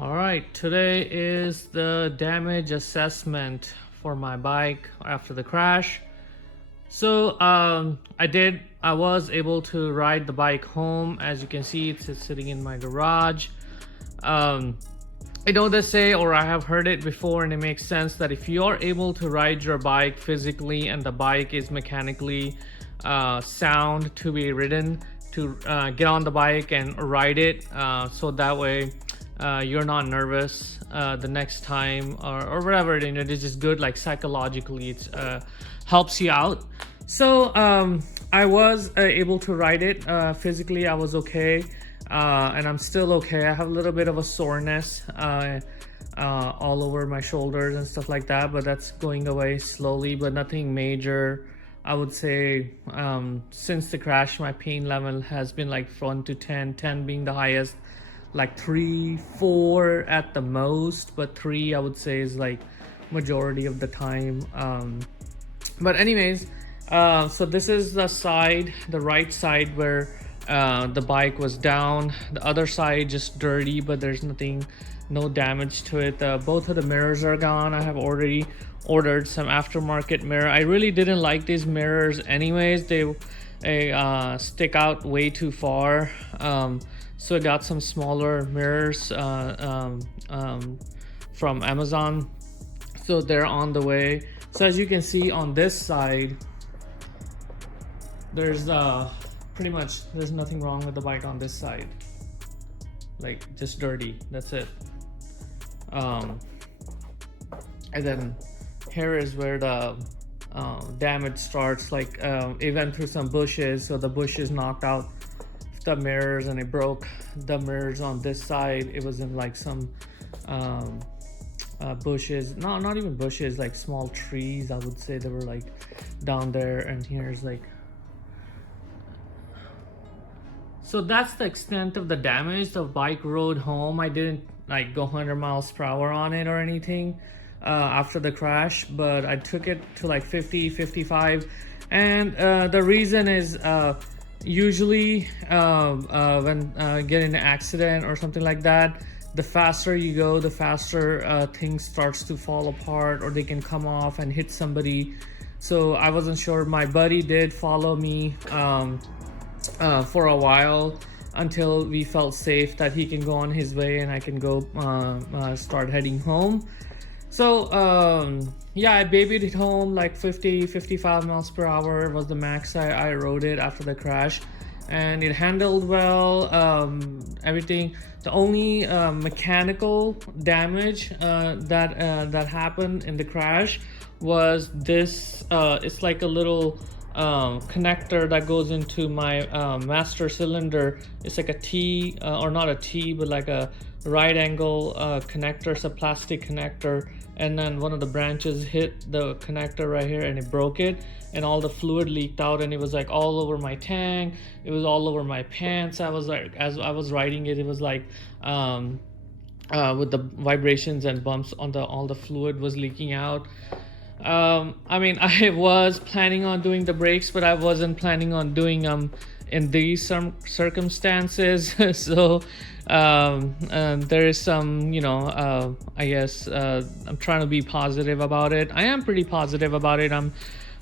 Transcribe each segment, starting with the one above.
All right, today is the damage assessment for my bike after the crash. So I was able to ride the bike home. As you can see, it's sitting in my garage. Um, I know they say, or I have heard it before, and it makes sense that if you're able to ride your bike physically and the bike is mechanically sound to be ridden, to get on the bike and ride it, so that way you're not nervous the next time or whatever. It's just good, like psychologically, it helps you out. So I was able to ride it physically. I was okay, and I'm still okay. I have a little bit of a soreness all over my shoulders and stuff like that, but that's going away slowly, but nothing major. I would say since the crash, my pain level has been like 1 to 10, 10 being the highest, like 3, 4 at the most, but 3 I would say is like majority of the time. But anyways, so this is the right side where the bike was down. The other side just dirty, but there's no damage to it. Both of the mirrors are gone. I have already ordered some aftermarket mirror. I really didn't like these mirrors anyways. They stick out way too far. So I got some smaller mirrors from Amazon. So they're on the way. So as you can see on this side, there's pretty much there's nothing wrong with the bike on this side. Like just dirty. That's it. And then here is where the damage starts. Like it went through some bushes, so the bushes knocked out the mirrors and it broke the mirrors on this side. It was in like some bushes, not even bushes, like small trees, I would say. They were like down there, and here's like, so that's the extent of the damage. The bike rode home. I didn't like go 100 miles per hour on it or anything after the crash, but I took it to like 50, 55. And the reason is usually when get in an accident or something like that, the faster you go, the faster things starts to fall apart, or they can come off and hit somebody. So I wasn't sure. My buddy did follow me for a while until we felt safe that he can go on his way and I can go start heading home. So yeah, I babied it home like 50, 55 miles per hour was the max I rode it after the crash, and it handled well. Everything. The only mechanical damage that happened in the crash was this. It's like a little connector that goes into my master cylinder. It's like a T, or not a T, but like a right angle connector. It's a plastic connector, and then one of the branches hit the connector right here and it broke it, and all the fluid leaked out, and it was like all over my tank. It was all over my pants. I was like, as I was riding it, it was like with the vibrations and bumps on all the fluid was leaking out. I mean, I was planning on doing the brakes, but I wasn't planning on doing them in these circumstances. So there is some, I guess I'm trying to be positive about it. I am pretty positive about it. I'm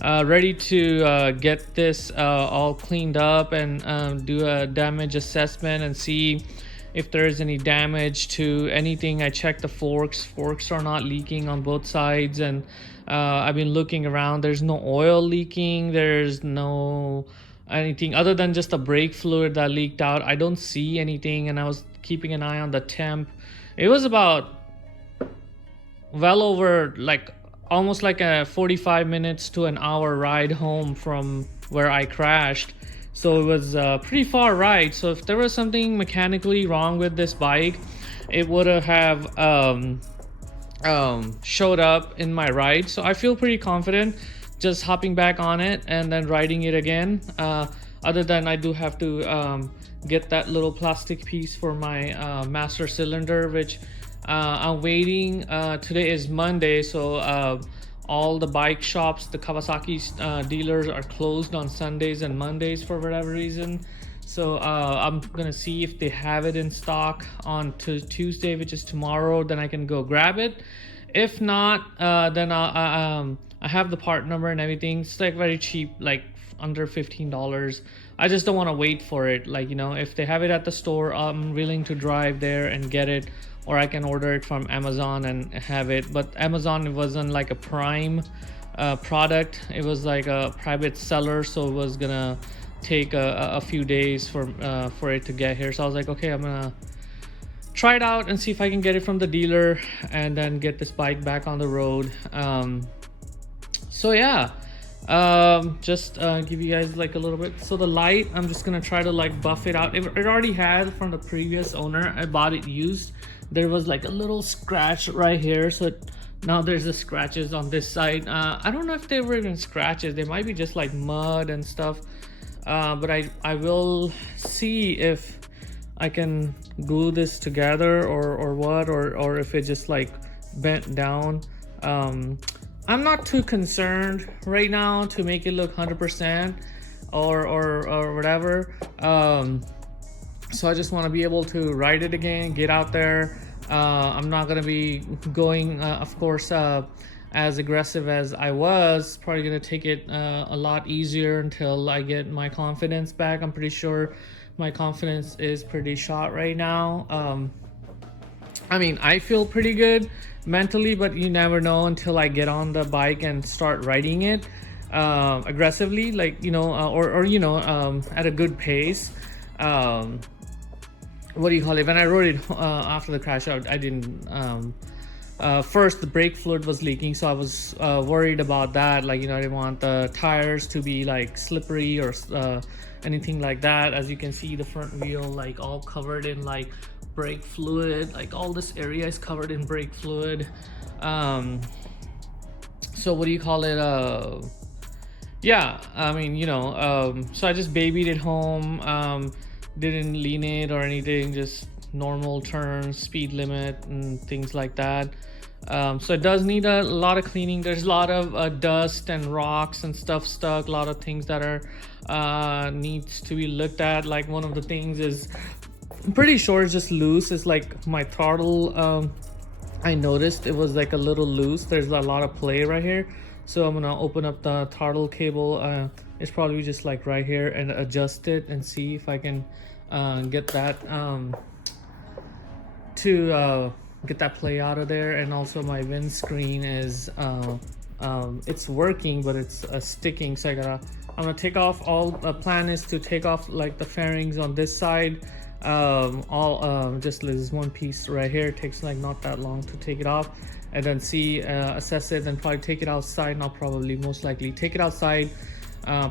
ready to get this all cleaned up and do a damage assessment and see if there is any damage to anything. I checked the forks are not leaking on both sides, and I've been looking around. There's no oil leaking, there's no anything other than just the brake fluid that leaked out. I don't see anything, and I was keeping an eye on the temp. It was about well over like almost like a 45 minutes to an hour ride home from where I crashed. So it was a pretty far ride. So if there was something mechanically wrong with this bike, it would have showed up in my ride. So I feel pretty confident just hopping back on it and then riding it again. Other than I do have to get that little plastic piece for my master cylinder, which I'm waiting. Today is Monday, so all the bike shops, the Kawasaki dealers are closed on Sundays and Mondays for whatever reason. So I'm gonna see if they have it in stock on Tuesday, which is tomorrow. Then I can go grab it. If not, then I have the part number and everything. It's like very cheap, like under $15. I just don't want to wait for it. Like, you know, if they have it at the store, I'm willing to drive there and get it, or I can order it from Amazon and have it. But Amazon, it wasn't like a Prime product. It was like a private seller, so it was gonna take a few days for it to get here. So I was like, okay, I'm gonna try it out and see if I can get it from the dealer and then get this bike back on the road. So yeah, just give you guys like a little bit. So the light, I'm just gonna try to like buff it out. It already had from the previous owner. I bought it used. There was like a little scratch right here, so now there's the scratches on this side. I don't know if they were even scratches. They might be just like mud and stuff. But I will see if I can glue this together or what, or if it just like bent down. I'm not too concerned right now to make it look 100% or whatever. So I just want to be able to ride it again, get out there. I'm not gonna be going, of course, as aggressive as I was. Probably gonna take it a lot easier until I get my confidence back. I'm pretty sure my confidence is pretty shot right now. I mean, I feel pretty good mentally, but you never know until I get on the bike and start riding it aggressively, like, you know, or you know, at a good pace. What do you call it? When I rode it after the crash out, I didn't first the brake fluid was leaking, so I was worried about that. Like, you know, I didn't want the tires to be like slippery or anything like that. As you can see, the front wheel like all covered in like brake fluid. Like all this area is covered in brake fluid. So what do you call it? Yeah, I mean, you know, so I just babied it home. Didn't lean it or anything, just normal turns, speed limit and things like that. So it does need a lot of cleaning. There's a lot of dust and rocks and stuff stuck, a lot of things that are needs to be looked at. Like one of the things is, I'm pretty sure it's just loose. It's like my throttle, I noticed it was like a little loose. There's a lot of play right here, so I'm gonna open up the throttle cable. It's probably just like right here, and adjust it and see if I can get that to get that play out of there. And also my windscreen is it's working, but it's sticking, so I'm gonna take off all. The plan is to take off like the fairings on this side, just this one piece right here. It takes like not that long to take it off, and then see, assess it, and probably take it outside. And I'll probably most likely take it outside,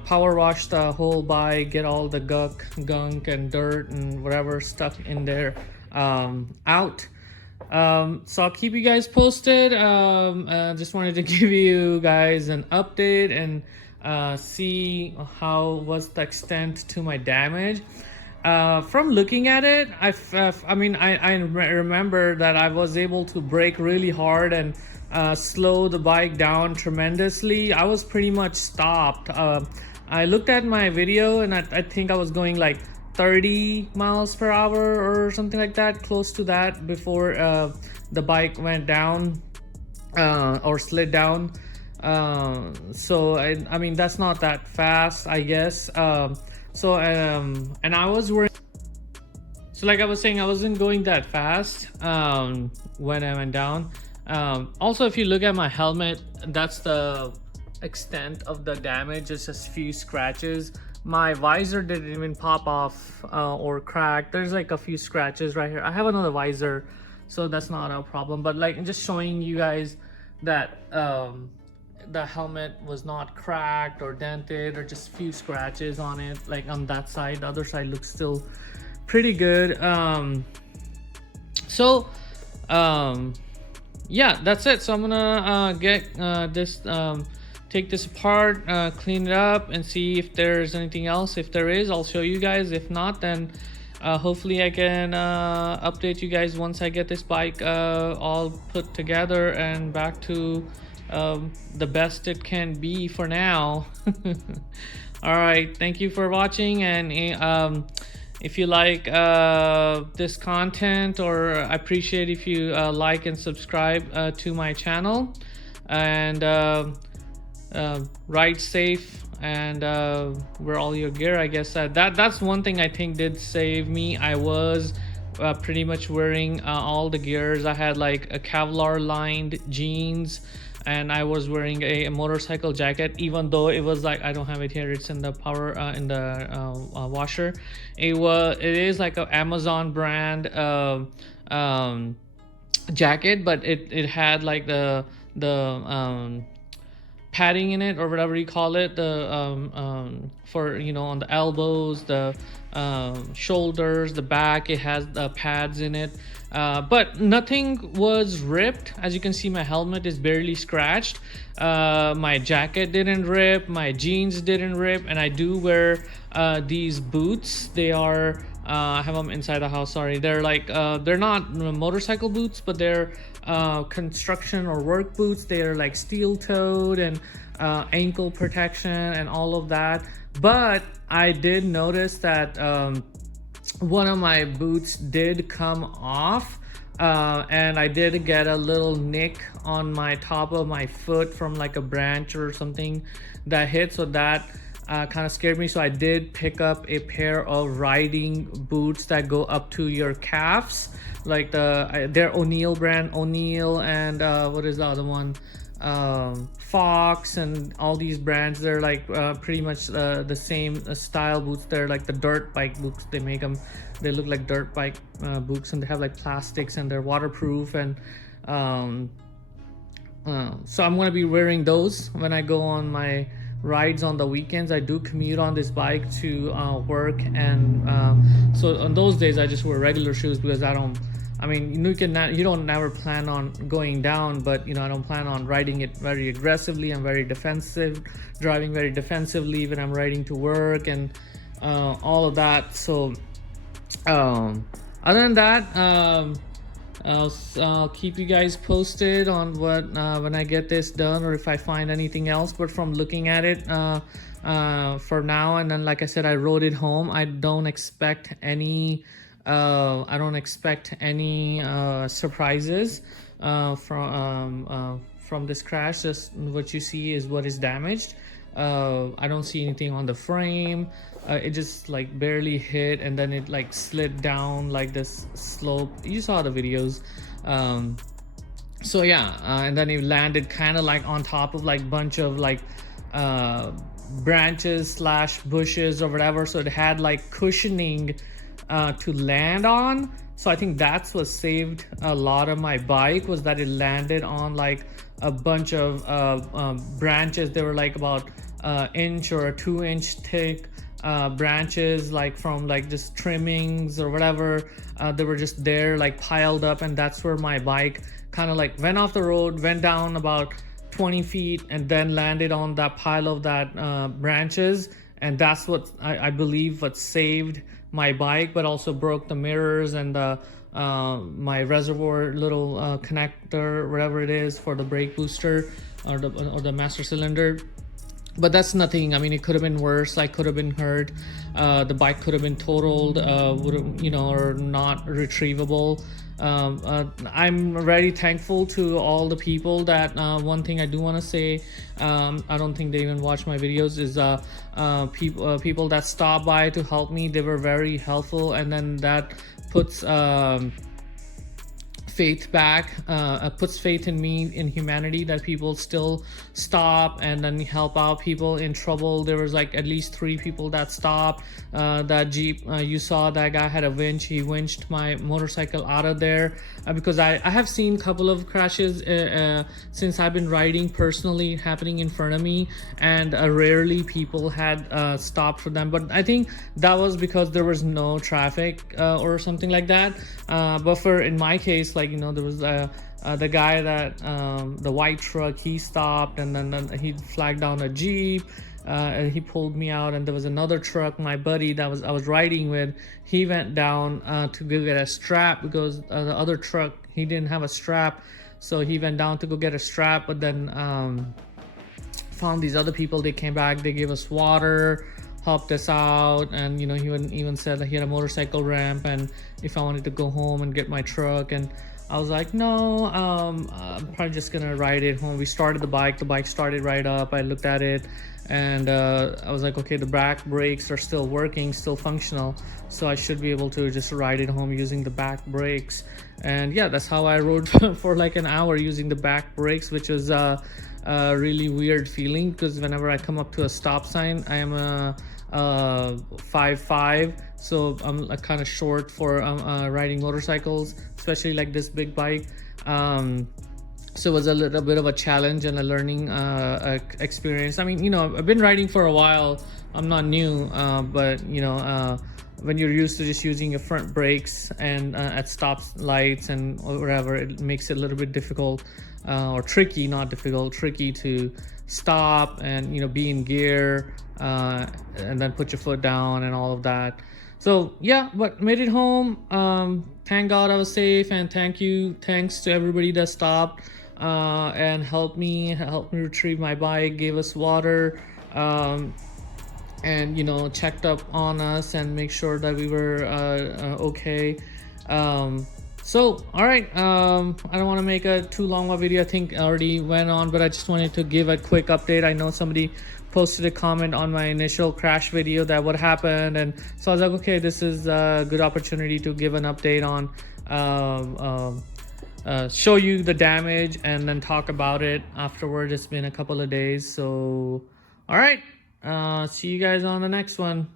power wash the whole bike, get all the gunk and dirt and whatever stuck in there out. So I'll keep you guys posted. Just wanted to give you guys an update and see how was the extent to my damage. From looking at it, I mean, I remember that I was able to brake really hard and slow the bike down tremendously. I was pretty much stopped. I looked at my video and I think I was going like 30 miles per hour or something like that, close to that, before the bike went down or slid down. So I mean, that's not that fast, I guess. And I was worried. So like I was saying, I wasn't going that fast when I went down. Also, if you look at my helmet, that's the extent of the damage. It's just a few scratches. My visor didn't even pop off or crack. There's like a few scratches right here. I have another visor, so that's not a problem. But like, just showing you guys that the helmet was not cracked or dented, or just few scratches on it, like on that side. The other side looks still pretty good. Yeah, that's it. So I'm gonna get this, take this apart, clean it up, and see if there's anything else. If there is, I'll show you guys. If not, then hopefully I can update you guys once I get this bike all put together and back to the best it can be for now. All right, thank you for watching, and if you like this content, or I appreciate if you like and subscribe to my channel, and ride safe and wear all your gear. I guess that's one thing I think did save me. I was pretty much wearing all the gears. I had like a Kevlar lined jeans, and I was wearing a motorcycle jacket, even though it was like, I don't have it here, it's in the power in the washer. It is like a Amazon brand jacket, but it had like the padding in it, or whatever you call it, the for, you know, on the elbows, the shoulders, the back. It has the pads in it, but nothing was ripped. As you can see, my helmet is barely scratched. My jacket didn't rip, my jeans didn't rip, and I do wear these boots. They are I have them inside the house, sorry. They're like they're not motorcycle boots, but they're construction or work boots. They're like steel toed and ankle protection and all of that. But I did notice that one of my boots did come off, and I did get a little nick on my top of my foot from like a branch or something that hit. So that kind of scared me. So I did pick up a pair of riding boots that go up to your calves, like they're O'Neill brand, O'Neill, and what is the other one, Fox, and all these brands. They're like pretty much the same style boots. They're like the dirt bike boots. They make them, they look like dirt bike boots, and they have like plastics, and they're waterproof. And so I'm gonna be wearing those when I go on my rides on the weekends. I do commute on this bike to work, and so on those days I just wear regular shoes, because I mean, you don't never plan on going down, but you know, I don't plan on riding it very aggressively. I'm very defensive, driving very defensively when I'm riding to work, and all of that. So other than that, I'll keep you guys posted on what when I get this done, or if I find anything else. But from looking at it for now, and then like I said, I rode it home. I don't expect any surprises from this crash. Just what you see is what is damaged. I don't see anything on the frame. It just like barely hit, and then it like slid down like this slope. You saw the videos. So yeah, and then it landed kind of like on top of like bunch of like branches slash bushes or whatever. So it had like cushioning to land on. So I think that's what saved a lot of my bike, was that it landed on like a bunch of branches. They were like about inch or 2 inch thick branches, like from like just trimmings or whatever. They were just there like piled up, and that's where my bike kind of like went off the road, went down about 20 feet, and then landed on that pile of that branches. And that's what I believe what saved my bike, but also broke the mirrors and the my reservoir little connector, whatever it is, for the brake booster or the master cylinder. But that's nothing. I mean, it could have been worse. I could have been hurt. The bike could have been totaled, you know, or not retrievable. I'm very thankful to all the people that one thing I do want to say, I don't think they even watch my videos, is people that stop by to help me. They were very helpful, and then that puts faith back, puts faith in me, in humanity, that people still stop and then help out people in trouble. There was like at least 3 people that stopped. That Jeep, you saw that guy had a winch. He winched my motorcycle out of there, because I have seen a couple of crashes since I've been riding personally happening in front of me, and rarely people had stopped for them. But I think that was because there was no traffic or something like that. But for in my case, like, you know, there was the guy that the white truck, he stopped, and then he flagged down a Jeep, and he pulled me out. And there was another truck, my buddy that I was riding with, he went down to go get a strap, because the other truck, he didn't have a strap, so he went down to go get a strap. But then found these other people. They came back, they gave us water, helped us out, and he even said that he had a motorcycle ramp, and if I wanted to go home and get my truck. And I was like, no, I'm probably just gonna ride it home. We started the bike started right up. I looked at it, and I was like, okay, the back brakes are still working, still functional, so I should be able to just ride it home using the back brakes. And yeah, that's how I rode for like an hour using the back brakes, which was a really weird feeling, because whenever I come up to a stop sign, I am a 5'5", so I'm kind of short for riding motorcycles, especially like this big bike. So it was a little bit of a challenge and a learning experience. I mean, I've been riding for a while, I'm not new, but when you're used to just using your front brakes and at stop lights and whatever, it makes it a little bit difficult, or tricky, not difficult, tricky to stop and be in gear, and then put your foot down and all of that. So yeah, but made it home. Thank God I was safe, and thanks to everybody that stopped and helped me retrieve my bike, gave us water, and checked up on us and make sure that we were okay. So all right, I don't want to make a too long a video. I think I already went on, but I just wanted to give a quick update. I know somebody posted a comment on my initial crash video that what happened, and so I was like, okay, this is a good opportunity to give an update on, show you the damage and then talk about it afterward. It's been a couple of days, so all right, see you guys on the next one.